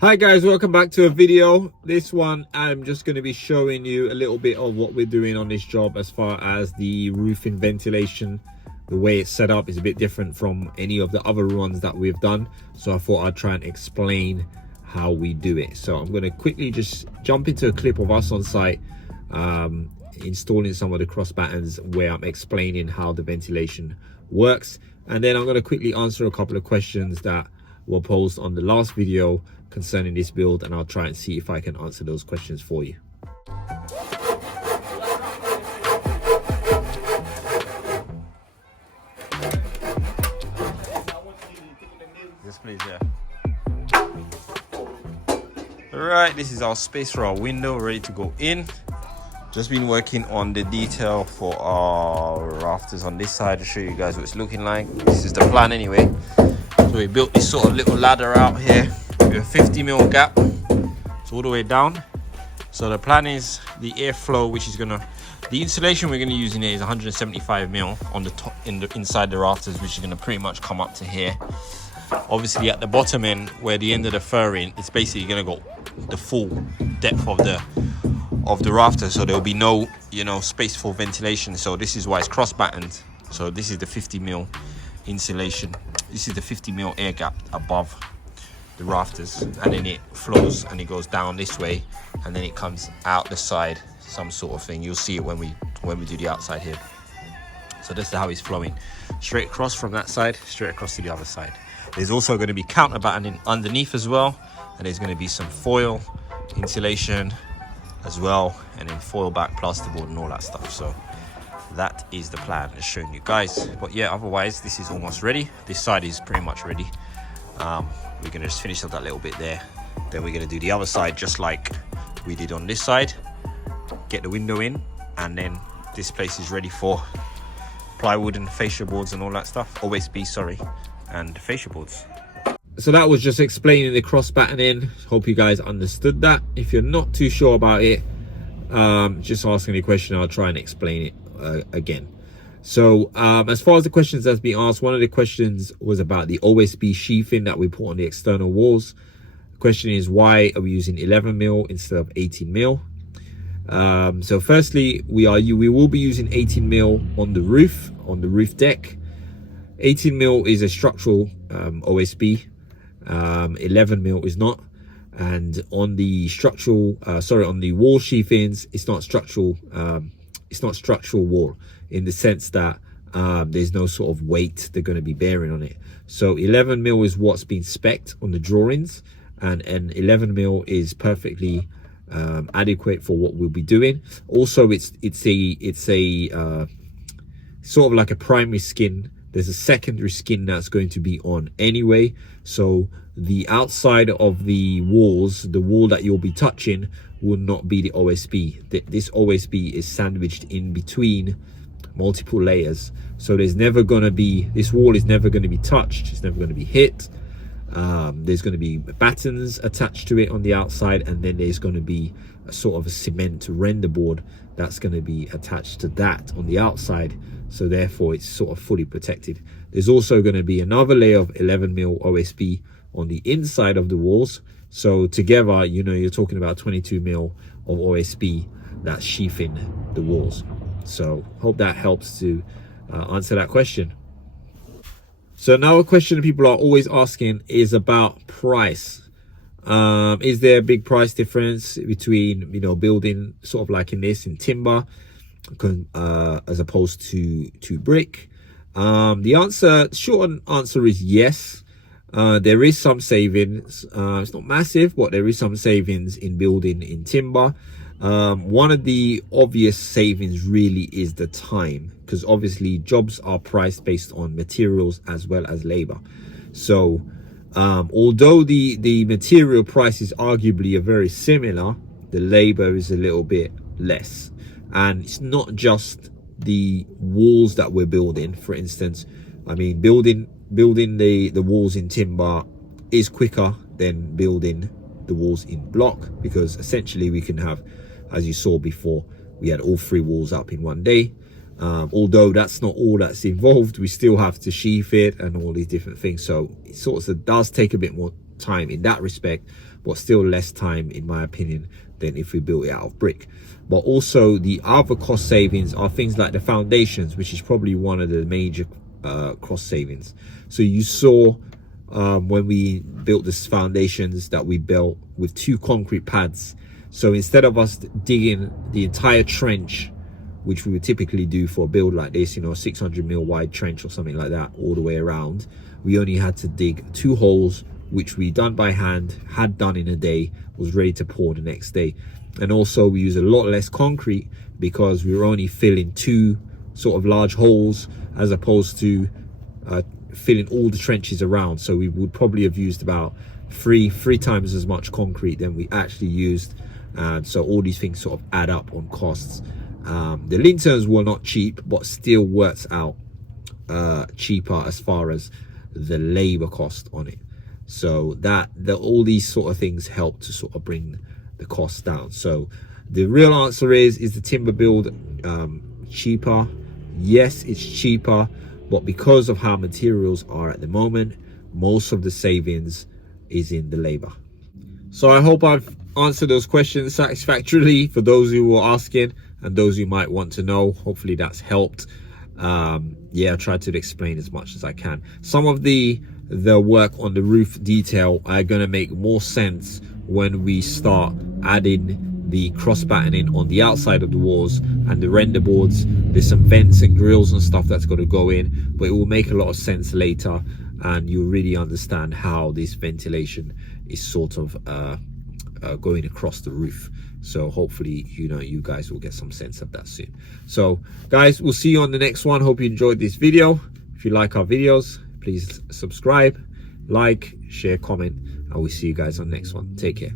Hi guys, welcome back to a video. This one I'm just going to be showing you a little bit of what we're doing on this job as far as the roofing ventilation. The way it's set up is a bit different from any of the other ones that we've done, so I thought I'd try and explain how we do it. So I'm going to quickly just jump into a clip of us on site installing some of the cross battens where I'm explaining how the ventilation works, and then I'm going to quickly answer a couple of questions that were posed on the last video concerning this build, and I'll try and see if I can answer those questions for you. Yes, please, yeah. Alright, this is our space for our window ready to go in. Just been working on the detail for our rafters on this side to show you guys what it's looking like. This is the plan anyway. So we built this sort of little ladder out here with a 50mm gap. It's all the way down. So the plan is the airflow, which is the insulation we're gonna use in here is 175mm on the top, inside the rafters, which is gonna pretty much come up to here. Obviously at the bottom end, where the end of the furring, it's basically gonna go the full depth of the rafter, so there'll be no space for ventilation. So this is why it's cross battened. So this is the 50mm insulation. This is the 50mm air gap above the rafters, and then it flows and it goes down this way, and then it comes out the side, some sort of thing. You'll see it when we do the outside here. So this is how it's flowing, straight across from that side, straight across to the other side. There's also going to be counter battening underneath as well, and there's going to be some foil insulation as well, and then foil back plasterboard and all that stuff. So that is the plan, just showing you guys. But yeah, otherwise this is almost ready. This side is pretty much ready. We're gonna just finish up that little bit there, then we're gonna do the other side just like we did on this side, get the window in, and then this place is ready for plywood and fascia boards and all that stuff. OSB, sorry, and fascia boards. So that was just explaining the cross battening. Hope you guys understood that. If you're not too sure about it, just ask any question, I'll try and explain it again. So as far as the questions that's been asked, one of the questions was about the OSB sheathing that we put on the external walls. The question is, why are we using 11mm instead of 18mm? So firstly, we will be using 18mm on the roof deck. 18mm is a structural OSB, 11mm is not. And on the structural on the wall sheathings, it's not structural wall, in the sense that there's no sort of weight they're going to be bearing on it. So 11mm is what's been spec'd on the drawings, and 11mm is perfectly adequate for what we'll be doing. Also, it's a sort of like a primary skin. There's a secondary skin that's going to be on anyway. So the outside of the walls, the wall that you'll be touching, will not be the OSB. This OSB is sandwiched in between multiple layers. So there's never going to be, this wall is never going to be touched. It's never going to be hit. There's going to be battens attached to it on the outside, and then there's going to be a sort of a cement render board that's going to be attached to that on the outside. So therefore it's sort of fully protected. There's also going to be another layer of 11mm OSB on the inside of the walls. So together, you're talking about 22mm of OSB that's sheathing the walls. So hope that helps to answer that question. So now a question people are always asking is about price. Is there a big price difference between building sort of like in timber as opposed to brick? The short answer is yes. There is some savings. It's not massive, but there is some savings in building in timber. One of the obvious savings really is the time, because obviously jobs are priced based on materials as well as labor. So although the material prices arguably are very similar, the labor is a little bit less. And it's not just the walls that we're building. For instance, I mean, building the walls in timber is quicker than building the walls in block, because essentially we can have, as you saw before, we had all 3 walls up in one day. Although that's not all that's involved, we still have to sheath it and all these different things. So it sort of does take a bit more time in that respect. but still less time in my opinion than if we built it out of brick. But also the other cost savings are things like the foundations, which is probably one of the major cost savings. So you saw when we built this foundations that we built with 2 concrete pads. So instead of us digging the entire trench, which we would typically do for a build like this, you know, 600 mil wide trench or something like that all the way around, we only had to dig 2 holes, which we done by hand, had done in a day, was ready to pour the next day. And also we use a lot less concrete because we were only filling 2 sort of large holes as opposed to filling all the trenches around. So we would probably have used about three times as much concrete than we actually used. So all these things sort of add up on costs. The linters were not cheap, but still works out cheaper as far as the labor cost on it. So all these sort of things help to sort of bring the cost down. So the real answer is the timber build cheaper? Yes, it's cheaper, but because of how materials are at the moment, most of the savings is in the labor. So I hope I've answered those questions satisfactorily for those who were asking and those who might want to know. Hopefully that's helped. Yeah, I tried to explain as much as I can. Some of the work on the roof detail are going to make more sense when we start adding the cross battening on the outside of the walls and the render boards. There's some vents and grills and stuff that's got to go in, but it will make a lot of sense later, and you'll really understand how this ventilation is sort of going across the roof. So hopefully, you know, you guys will get some sense of that soon. So guys, we'll see you on the next one. Hope you enjoyed this video. If you like our videos, please subscribe, like, share, comment, and we'll see you guys on the next one. Take care.